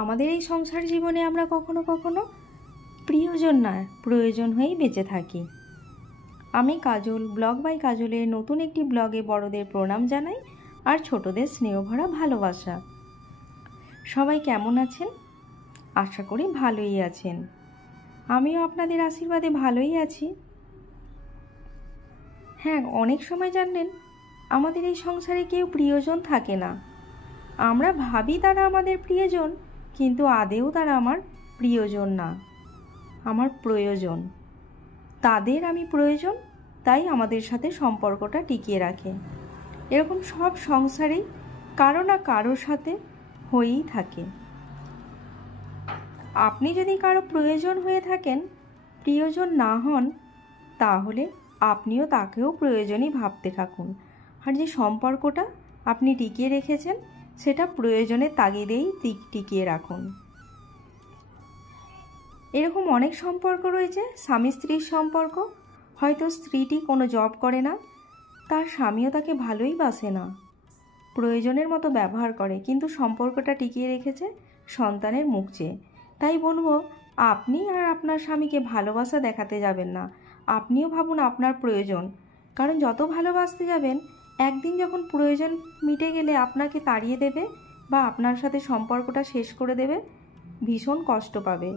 আমাদের এই সংসার জীবনে আমরা কখনো কখনো প্রিয়জন না প্রয়োজন হয়েই বেঁচে থাকি। আমি কাজল, ব্লগ বাই কাজলের নতুন একটি ব্লগে বড়দের প্রণাম জানাই আর ছোটদের স্নেহভরা ভালোবাসা। সবাই কেমন আছেন? আশা করি ভালোই আছেন। আমিও আপনাদের আশীর্বাদে ভালোই আছি। হ্যাঁ, অনেক সময় জানলেন আমাদের এই সংসারে কেউ প্রিয়জন থাকে না। আমরা ভাবি তারা আমাদের প্রিয়জন, কিন্তু আদেও তারা আমার প্রিয়জন না, আমার প্রয়োজন। তাদের আমি প্রয়োজন, তাই আমাদের সাথে সম্পর্কটা টিকিয়ে রাখে। এরকম সব সংসারেই কারো না কারোর সাথে হয়েই থাকে। আপনি যদি কারো প্রয়োজন হয়ে থাকেন, প্রিয়জন না হন, তাহলে আপনিও তাকেও প্রয়োজনই ভাবতে থাকুন। আর যে সম্পর্কটা আপনি টিকিয়ে রেখেছেন সেটা প্রয়োজনের তাগিদেই টিকিয়ে রাখুন। এরকম অনেক সম্পর্ক রয়েছে, স্বামী স্ত্রীর সম্পর্ক। হয়তো স্ত্রীটি কোনো জব করে না, তার স্বামীও তাকে ভালোই বাসে না, প্রয়োজনের মতো ব্যবহার করে, কিন্তু সম্পর্কটা টিকিয়ে রেখেছে সন্তানের মুখ চেয়ে। তাই বলবো, আপনি আর আপনার স্বামীকে ভালোবাসা দেখাতে যাবেন না। আপনিও ভাবুন আপনার প্রয়োজন, কারণ যত ভালোবাসতে যাবেন, একদিন যখন প্রয়োজন মিটে গেলে আপনাকে তাড়িয়ে দেবে বা আপনার সাথে সম্পর্কটা শেষ করে দেবে, ভীষণ কষ্ট পাবে।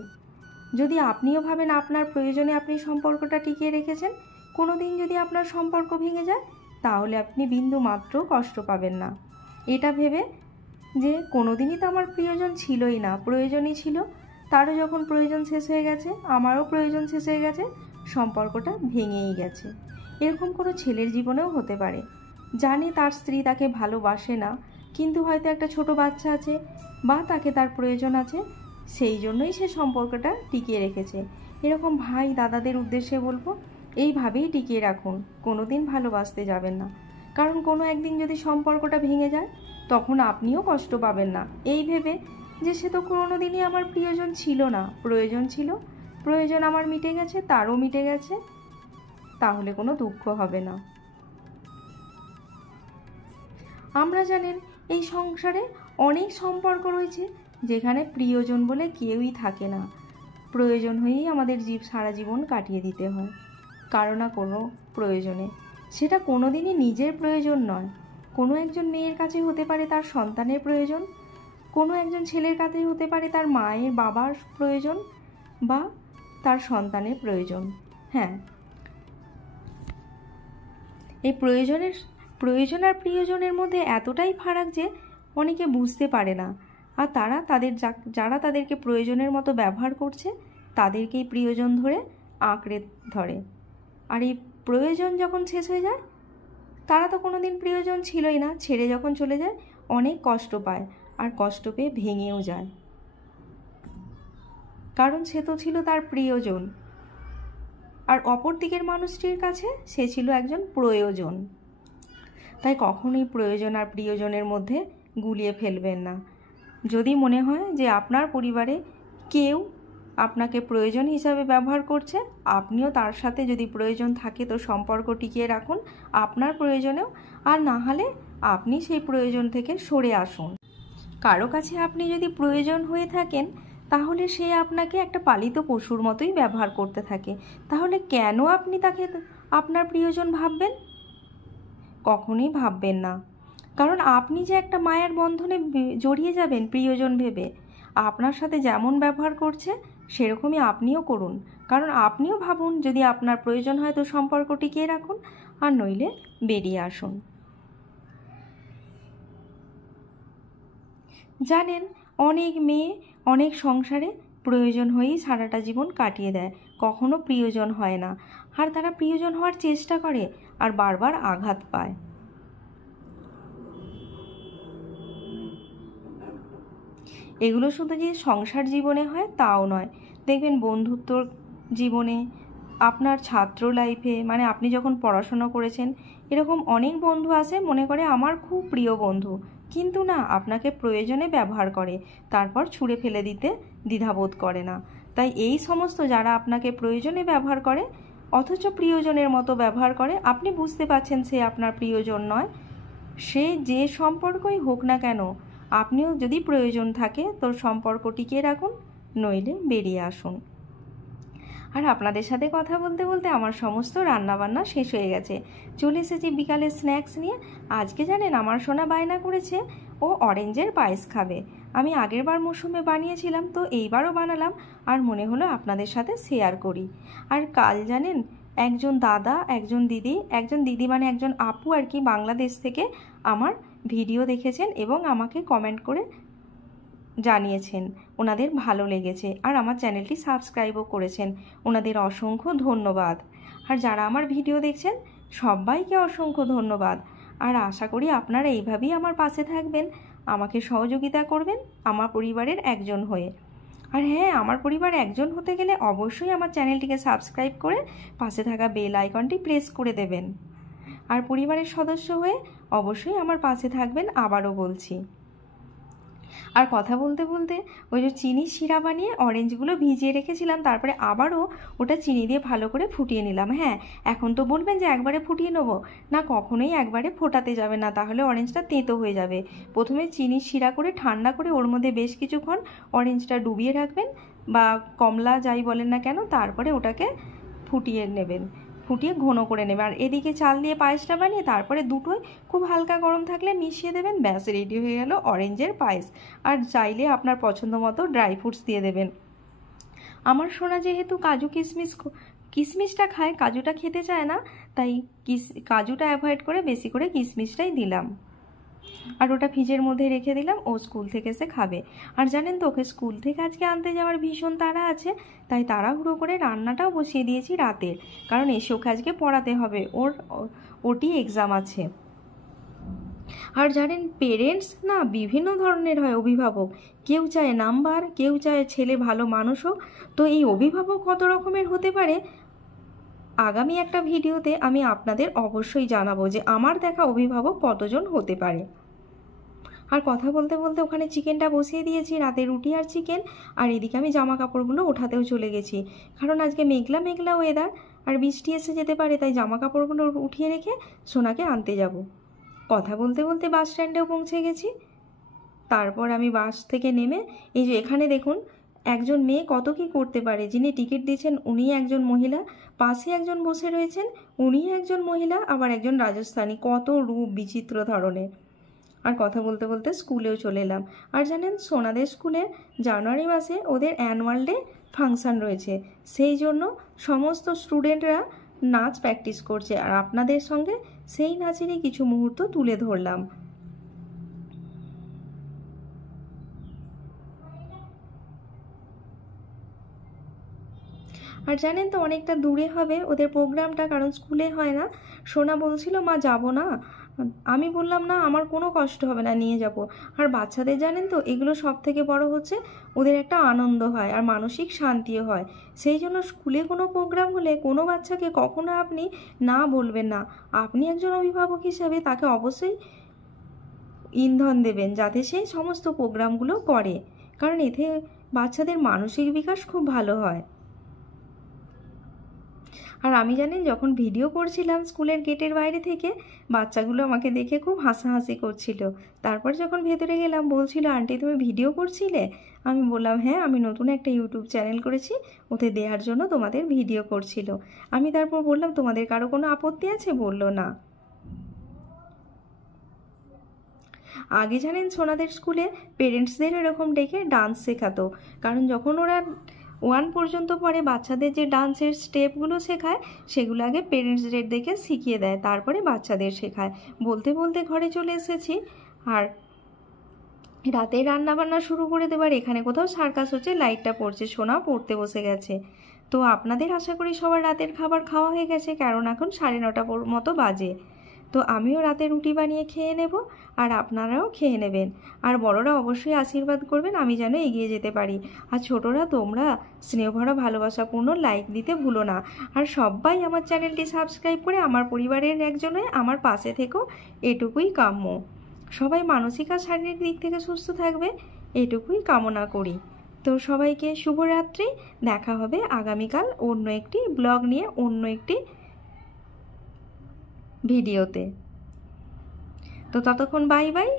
যদি আপনিও ভাবেন আপনার প্রয়োজনে আপনি সম্পর্কটা টিকিয়ে রেখেছেন, কোনো দিন যদি আপনার সম্পর্ক ভেঙে যায়, তাহলে আপনি বিন্দু মাত্র কষ্ট পাবেন না। এটা ভেবে যে কোনো দিনই তো আমার প্রিয়জন ছিলই না, প্রয়োজনই ছিল, তারও যখন প্রয়োজন শেষ হয়ে গেছে, আমারও প্রয়োজন শেষ হয়ে গেছে, সম্পর্কটা ভেঙেই গেছে। এরকম কোনো ছেলের জীবনেও হতে পারে, জানে তার স্ত্রী তাকে ভালোবাসে না, কিন্তু হয়তো একটা ছোট বাচ্চা আছে বা তাকে তার প্রয়োজন আছে, সেই জন্যই সে সম্পর্কটা টিকিয়ে রেখেছে। এরকম ভাই দাদাদের উদ্দেশ্যে বলবো, এইভাবেই টিকিয়ে রাখুন, কোনো দিন ভালোবাসতে যাবেন না। কারণ কোনো একদিন যদি সম্পর্কটা ভেঙে যায়, তখন আপনিও কষ্ট পাবেন না, এই ভেবে যে সে তো কোনো দিনই আমার প্রিয়জন ছিল না, প্রয়োজন ছিল, প্রয়োজন আমার মিটে গেছে, তারও মিটে গেছে, তাহলে কোনো দুঃখ হবে না। আমরা জানেন এই সংসারে অনেক সম্পর্ক রয়েছে যেখানে প্রিয়জন বলে কেউই থাকে না, প্রয়োজন হয়েই আমাদের সারা জীবন কাটিয়ে দিতে হয় কারো না কোনো প্রয়োজনে। সেটা কোনো দিনই নিজের প্রয়োজন নয়। কোনো একজন মেয়ের কাছে হতে পারে তার সন্তানের প্রয়োজন, কোনো একজন ছেলের কাছে হতে পারে তার মায়ের বাবার প্রয়োজন বা তার সন্তানের প্রয়োজন। হ্যাঁ, এই প্রয়োজন আর প্রিয়জনের মধ্যে এতটাই ফারাক যে অনেকে বুঝতে পারে না, আর যারা তাদেরকে প্রয়োজনের মতো ব্যবহার করছে তাদেরকেই প্রিয়জন ধরে আঁকড়ে ধরে। আর এই প্রয়োজন যখন শেষ হয়ে যায়, তারা তো কোনো দিন প্রিয়জন ছিলই না, ছেড়ে যখন চলে যায় অনেক কষ্ট পায়, আর কষ্ট পেয়ে ভেঙেও যায়, কারণ সে তো ছিল তার প্রিয়জন, আর অপর দিকের মানুষটির কাছে সে ছিল একজন প্রয়োজন। তাই কখনোই প্রয়োজন আর প্রিয়জনের মধ্যে গুলিয়ে ফেলবেন না। যদি মনে হয় যে আপনার পরিবারে কেউ আপনাকে প্রয়োজন হিসাবে ব্যবহার করছে, আপনিও তার সাথে যদি প্রয়োজন থাকে তো সম্পর্ক টিকিয়ে রাখুন আপনার প্রয়োজনেও, আর না হলে আপনি সেই প্রয়োজন থেকে সরে আসুন। কারো কাছে আপনি যদি প্রয়োজন হয়ে থাকেন, তাহলে সে আপনাকে একটা পালিত পশুর মতোই ব্যবহার করতে থাকে, তাহলে কেন আপনি তাকে আপনার প্রিয়জন ভাববেন? কখনোই ভাববেন না। কারণ আপনি যে একটা মায়ার বন্ধনে জড়িয়ে যাবেন প্রিয়জন ভেবে, আপনার সাথে যেমন ব্যবহার করছে সেরকমই আপনিও করুন। কারণ আপনিও ভাবুন, যদি আপনার প্রয়োজন হয় তো সম্পর্ক টিকিয়ে রাখুন, আর নইলে বেরিয়ে আসুন। জানেন, অনেক মেয়ে অনেক সংসারে প্রয়োজন হয়েই সারাটা জীবন কাটিয়ে দেয়, কখনো প্রিয়জন হয় না, আর তারা প্রিয়জন হওয়ার চেষ্টা করে আর বারবার আঘাত পায়। এগুলো শুধু যে সংসার জীবনে হয় তাও নয়, দেখবেন বন্ধুত্বর জীবনে, আপনার ছাত্র লাইফে, মানে আপনি যখন পড়াশোনা করেছেন, এরকম অনেক বন্ধু আসে মনে করে আমার খুব প্রিয় বন্ধু, কিন্তু না, আপনাকে প্রয়োজনে ব্যবহার করে, তারপর ছুঁড়ে ফেলে দিতে দ্বিধাবোধ করে না। তাই এই সমস্ত যারা আপনাকে প্রয়োজনে ব্যবহার করে অথচ প্রিয়জনের মতো ব্যবহার করে, আপনি বুঝতে পারছেন সে আপনার প্রিয়জন নয়, সে যে সম্পর্কই হোক না কেন আপনিও যদি প্রয়োজন থাকে তো সম্পর্ক টিকিয়ে রাখুন, নইলে বেরিয়ে আসুন। আর আপনাদের সাথে কথা বলতে বলতে আমার সমস্ত রান্নাবান্না শেষ হয়ে গেছে। চলে এসেছি বিকালের স্ন্যাক্স নিয়ে। আজকে জানেন আমার সোনা বায়না করেছে ও অরেঞ্জের পায়েস খাবে। আমি আগের বার মৌসুমে বানিয়েছিলাম, তো এইবারও বানালাম, আর মনে হলো আপনাদের সাথে শেয়ার করি। আর কাল জানেন একজন দাদা, একজন দিদি মানে একজন আপু আর কি, বাংলাদেশ থেকে আমার ভিডিও দেখেছেন এবং আমাকে কমেন্ট করে জানিয়েছেন ওনাদের ভালো লেগেছে, আর আমার চ্যানেলটি সাবস্ক্রাইবও করেছেন। ওনাদের অসংখ্য ধন্যবাদ। আর যারা আমার ভিডিও দেখছেন সবাইকে অসংখ্য ধন্যবাদ। আর আশা করি আপনারা এইভাবেই আমার পাশে থাকবেন, আমাকে সহযোগিতা করবেন আমার পরিবারের একজন হয়ে। আর হ্যাঁ, আমার পরিবার একজন হতে গেলে অবশ্যই আমার চ্যানেলটিকে সাবস্ক্রাইব করে পাশে থাকা বেল আইকনটি প্রেস করে দেবেন। আর পরিবারের সদস্য হয়ে অবশ্যই আমার পাশে থাকবেন, আবারও বলছি। আর কথা বলতে বলতে ওই যে চিনির শিরা বানিয়ে অরেঞ্জগুলো ভিজিয়ে রেখেছিলাম, তারপরে আবারও ওটা চিনি দিয়ে ভালো করে ফুটিয়ে নিলাম। হ্যাঁ, এখন তো বলবেন যে একবারে ফুটিয়ে নেবো না, কখনোই একবারে ফোটাতে যাবে না, তাহলে অরেঞ্জটা তেঁতো হয়ে যাবে। প্রথমে চিনির শিরা করে ঠান্ডা করে ওর মধ্যে বেশ কিছুক্ষণ অরেঞ্জটা ডুবিয়ে রাখবেন, বা কমলা যাই বলেন না কেন, তারপরে ওটাকে ফুটিয়ে নেবেন, ফুটিয়ে ঘন করে নেবেন। আর এদিকে চাল দিয়ে পায়েসটা বানিয়ে তারপরে দুটোই খুব হালকা গরম থাকলে মিশিয়ে দেবেন, ব্যাস রেডি হয়ে গেল অরেঞ্জের পায়েস। আর চাইলে আপনার পছন্দ মতো ড্রাই ফ্রুটস দিয়ে দেবেন। আমার সোনা যেহেতু কাজু কিশমিশটা খায়, কাজুটা খেতে চায় না, তাই কাজুটা অ্যাভয়েড করে বেশি করে কিশমিশটাই দিলাম। আর ওটা ফ্রিজের মধ্যে রেখে দিলাম, ও স্কুল থেকে এসে খাবে। আর জানেন তো ওকে স্কুল থেকে আজকে আনতে যাওয়ার ভীষণ তাড়া আছে, তাই তাড়াহুড়ো করে রান্নাটাও বসিয়ে দিয়েছি রাতের, কারণ এসে ওকে আজকে পড়াতে হবে, ওটি এক্সাম আছে। আর জানেন পেরেন্টস না বিভিন্ন ধরনের হয়, অভিভাবক, কেউ চায় নাম্বার, কেউ চায় ছেলে ভালো মানুষ হোক। তো এই অভিভাবক কত রকমের হতে পারে, আগামী একটা ভিডিওতে আমি আপনাদের অবশ্যই জানাবো যে আমার দেখা অভিভাবক কতজন হতে পারে। আর কথা বলতে বলতে ওখানে চিকেনটা বসিয়ে দিয়েছি, রাতে রুটি আর চিকেন। আর এদিকে আমি জামা কাপড়গুলো ওঠাতেও চলে গেছি, কারণ আজকে মেঘলা মেঘলা ওয়েদার আর বৃষ্টি এসে যেতে পারে, তাই জামা কাপড়গুলো উঠিয়ে রেখে সোনাকে আনতে যাব। কথা বলতে বলতে বাস স্ট্যান্ডেও পৌঁছে গেছি। তারপর আমি বাস থেকে নেমে এই যে এখানে দেখুন একজন মেয়ে কত কি করতে পারে। যিনি টিকিট দিচ্ছেন উনি একজন মহিলা, পাশে একজন বসে রয়েছেন উনি একজন মহিলা, আবার একজন রাজস্থানী, কত রূপ বিচিত্র ধরনের। আর কথা বলতে বলতে স্কুলেও চলে এলাম। আর জানেন সোনাদের স্কুলে জানুয়ারি মাসে ওদের অ্যানুয়াল ডে ফাংশান রয়েছে, সেই জন্য সমস্ত স্টুডেন্টরা নাচ প্র্যাকটিস করছে, আর আপনাদের সঙ্গে সেই নাচেরই কিছু মুহূর্ত তুলে ধরলাম। আর জানেন তো অনেকটা দূরে হবে ওদের প্রোগ্রামটা, কারণ স্কুলে হয় না। সোনা বলছিল মা যাব না, আমি বললাম না আমার কোনো কষ্ট হবে না, নিয়ে যাব। আর বাচ্চাদের জানেন তো এগুলো সব থেকে বড় হচ্ছে ওদের একটা আনন্দ হয় আর মানসিক শান্তিও হয়। সেই জন্য স্কুলে কোনো প্রোগ্রাম হলে কোনো বাচ্চাকে কখনো আপনি না বলবেন না। আপনি একজন অভিভাবক হিসাবে তাকে অবশ্যই ইন্ধন দেবেন যাতে সে সমস্ত প্রোগ্রামগুলো করে, কারণ এতে বাচ্চাদের মানসিক বিকাশ খুব ভালো হয়। আর আমি জানেন যখন ভিডিও করছিলাম স্কুলের গেটের বাইরে থেকে, বাচ্চাগুলো আমাকে দেখে খুব হাসাহাসি করছিল। তারপর যখন ভেতরে গেলাম বলছিল আন্টি তুমি ভিডিও করছিলে? আমি বললাম হ্যাঁ, আমি নতুন একটা ইউটিউব চ্যানেল করেছি, ওতে দেওয়ার জন্য তোমাদের ভিডিও করছিল। আমি তারপর বললাম তোমাদের কারো কোনো আপত্তি আছে? বলল না। আগে জানেন সোনাদের স্কুলে পেরেন্টসদের এরকম ডেকে ডান্স শেখাতো, কারণ যখন ওরা 1 পর্যন্ত পরে বাচ্চাদের যে ডান্সের স্টেপগুলো শেখায় সেগুলো আগে পেরেন্টসদের দেখে শিখিয়ে দেয়, তারপরে বাচ্চাদের শেখায়। বলতে বলতে ঘরে চলে এসেছি, আর রাতে রান্নাবান্না শুরু করে দেবার। এখানে কোথাও সার্কাস হচ্ছে, লাইটটা পড়ছে, সোনা পড়তে বসে গেছে। তো আপনাদের আশা করি সবার রাতের খাবার খাওয়া হয়ে গেছে, কারণ এখন 9:30 মতো বাজে। তো আমিও রাতে রুটি বানিয়ে খেয়ে নেব, আর আপনারাও খেয়ে নেবেন। আর বড়রা অবশ্যই আশীর্বাদ করবেন আমি যেন এগিয়ে যেতে পারি। আর ছোটরা তোমরা স্নেহভরা ভালোবাসাপূর্ণ লাইক দিতে ভুলো না। আর সবাই আমার চ্যানেলটি সাবস্ক্রাইব করে আমার পরিবারের একজন হয়ে আমার পাশে থেকো, এটুকুই কাম্য। সবাই মানসিক আর শারীরিক দিক থেকে সুস্থ থাকবে, এটুকুই কামনা করি। তো সবাইকে শুভরাত্রি, দেখা হবে আগামীকাল অন্য একটি ব্লগ নিয়ে, অন্য একটি ভিডিওতে। তো ততক্ষণ বাই বাই।